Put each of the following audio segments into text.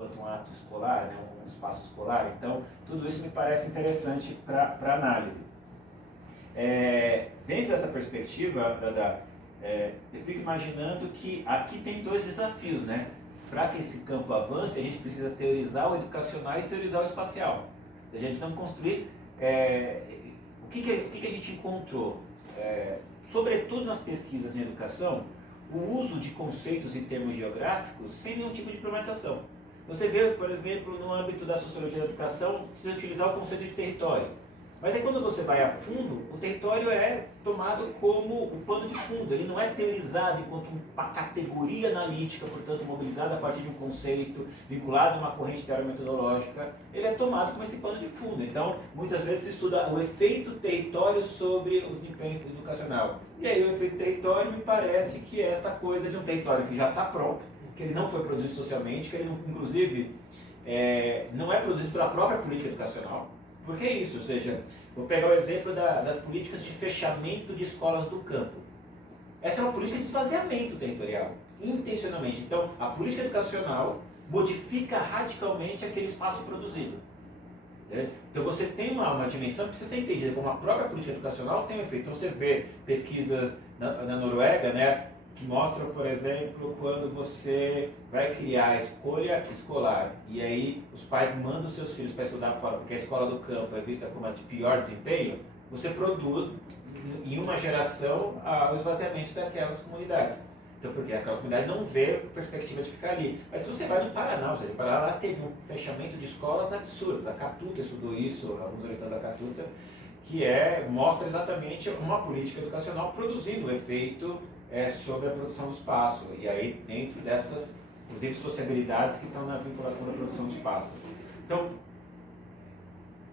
quanto um ato escolar, né, um espaço escolar. Então, tudo isso me parece interessante para análise. Dentro dessa perspectiva, eu fico imaginando que aqui tem dois desafios, né? Para que esse campo avance, a gente precisa teorizar o educacional e teorizar o espacial. A gente precisa construir o que a gente encontrou, sobretudo nas pesquisas em educação, o uso de conceitos e termos geográficos sem nenhum tipo de problematização. Você vê, por exemplo, no âmbito da sociologia da educação, precisa utilizar o conceito de território. Mas aí quando você vai a fundo, o território é tomado como o pano de fundo, ele não é teorizado enquanto uma categoria analítica, portanto mobilizada a partir de um conceito, vinculado a uma corrente teórico-metodológica, ele é tomado como esse pano de fundo. Então, muitas vezes se estuda o efeito território sobre o desempenho educacional. E aí o efeito território me parece que é esta coisa de um território que já está pronto, que ele não foi produzido socialmente, que ele inclusive não é produzido pela própria política educacional. Por que isso? Ou seja, vou pegar o exemplo das políticas de fechamento de escolas do campo. Essa é uma política de esvaziamento territorial, intencionalmente. Então, a política educacional modifica radicalmente aquele espaço produzido. Então, você tem uma dimensão que precisa ser entendida como a própria política educacional tem um efeito. Então, você vê pesquisas na Noruega, né, que mostram, por exemplo, quando você vai criar a escolha escolar e aí os pais mandam seus filhos para estudar fora porque a escola do campo é vista como a de pior desempenho, você produz em uma geração o esvaziamento daquelas comunidades. Então, porque aquela comunidade não vê perspectiva de ficar ali. Mas se você vai no Paraná, ou seja, o Paraná teve um fechamento de escolas absurdas. A Catuta estudou isso, alguns orientadores da Catuta, que mostra exatamente uma política educacional produzindo o efeito sobre a produção do espaço, e aí dentro dessas, inclusive, sociabilidades que estão na vinculação da produção do espaço. Então,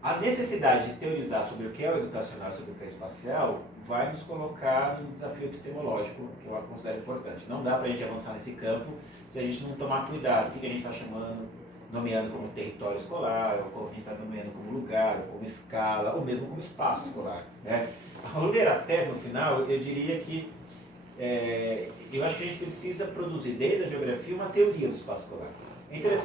a necessidade de teorizar sobre o que é o educacional e sobre o que é o espacial vai nos colocar num desafio epistemológico que eu considero importante. Não dá para a gente avançar nesse campo se a gente não tomar cuidado. O que a gente está nomeando como território escolar, ou como a gente está nomeando como lugar, ou como escala, ou mesmo como espaço escolar, né? Ao ler a tese no final, eu diria que eu acho que a gente precisa produzir, desde a geografia, uma teoria do espaço escolar. É interessante